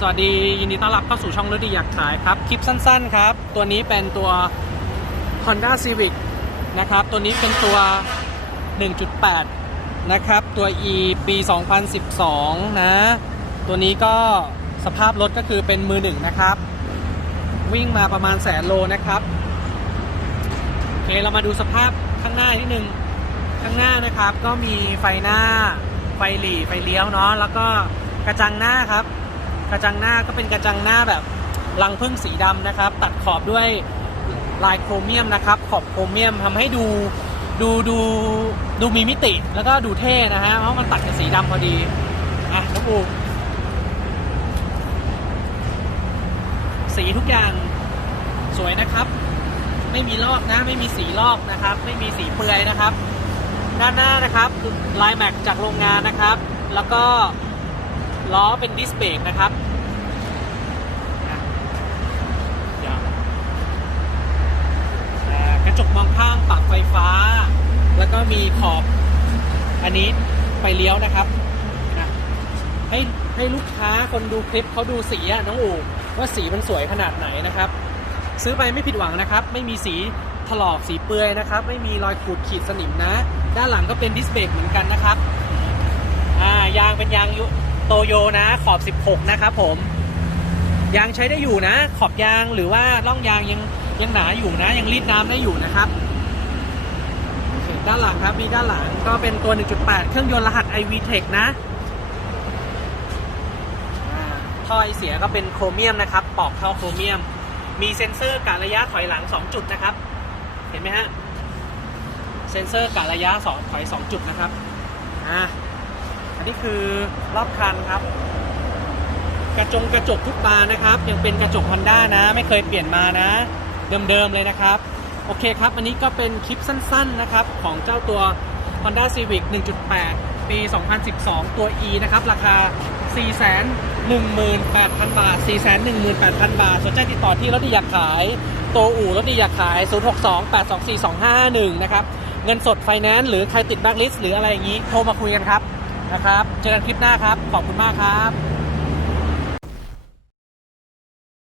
สวัสดียินดีต้อนรับเข้าสู่ช่องรถดีอยากขายครับ คลิปสั้นๆครับ ตัวนี้เป็นตัว Honda Civic นะครับ ตัวนี้เป็นตัว 1.8 นะครับ ตัว E ปี 2012 นะ ตัวนี้ก็สภาพรถก็คือเป็นมือหนึ่งนะครับ วิ่งมาประมาณแสนโลนะครับ โอเค เรามาดูสภาพข้างหน้านิดนึง ข้างหน้านะครับก็มีไฟหน้า ไฟหลีไฟเลี้ยวเนาะ แล้วก็กระจังหน้าครับ กระจังหน้าก็เป็นกระจังหน้าแบบรังพึ่งสีดำนะครับ ตัดขอบด้วยลายโครเมียมนะครับ ขอบโครเมียมทำให้ดูดูดูดูมีมิติแล้วก็ดูเท่นะฮะเพราะมันตัดกับสีดำพอดีอะน้องปูสีทุกอย่างสวยนะครับ ไม่มีลอกนะ ไม่มีสีลอกนะครับ ไม่มีสีเปลือยนะครับ ด้านหน้านะครับลายแม็กจากโรงงานนะครับ แล้วก็ล้อเป็นดิสเบรกนะครับอะเดี๋ยวอ่ากระ จกมองข้างปรับไฟฟ้า แล้วก็มีขอบอันนี้ไฟเลี้ยวนะครับนะให้ให้ลูกค้าคนดูคลิปเขาดูสีอะน้องอูว่าสีมันสวยขนาดไหนนะครับ ซื้อไปไม่ผิดหวังนะครับ ไม่มีสีถลอกสีเปือยนะครับ ไม่มีรอยขูดขีดสนิมนะ ด้านหลังก็เป็นดิสเบรกเหมือนกันนะครับอ่ายางเป็นยางยโตโยนะ ขอบ 16 นะครับผมยางใช้ได้อยู่นะ ขอบยางหรือว่าร่องยางยัง ยังหนาอยู่นะยังรีดน้ำได้อยู่นะครับด้านหลังครับมีด้านหลังก็เป็นตัว 1.8 เครื่องยนต์รหัส iVTEC นะท่อไอเสียก็เป็นโครเมียมนะครับ ปอกท่อโครเมียม มีเซ็นเซอร์กะระยะถอยหลัง 2 จุดนะครับ เห็นไหมฮะ เซ็นเซอร์กะระยะสองถอย 2 จุดนะครับ อ่า อันนี้คือรอบคันครับ กระจงกระจกทุกบานนะครับ ยังเป็นกระจก Honda นะ ไม่เคยเปลี่ยนมานะ เดิมๆเลยนะครับ โอเคครับ อันนี้ก็เป็นคลิปสั้นๆนะครับ ของเจ้าตัว Honda Civic 1.8 ปี 2012 ตัว E นะครับ ราคา 418,000 บาท 418,000 บาท สนใจติดต่อที่รถดีอยากขายโตวอู่รถดีอยากขาย 062-824-2551 นะครับ เงินสดไฟแนนซ์หรือใครติดแบ็คลิสต์หรืออะไรอย่างนี้ โทรมาคุยกันครับนะครับ เจอกันคลิปหน้าครับ ขอบคุณมากครับ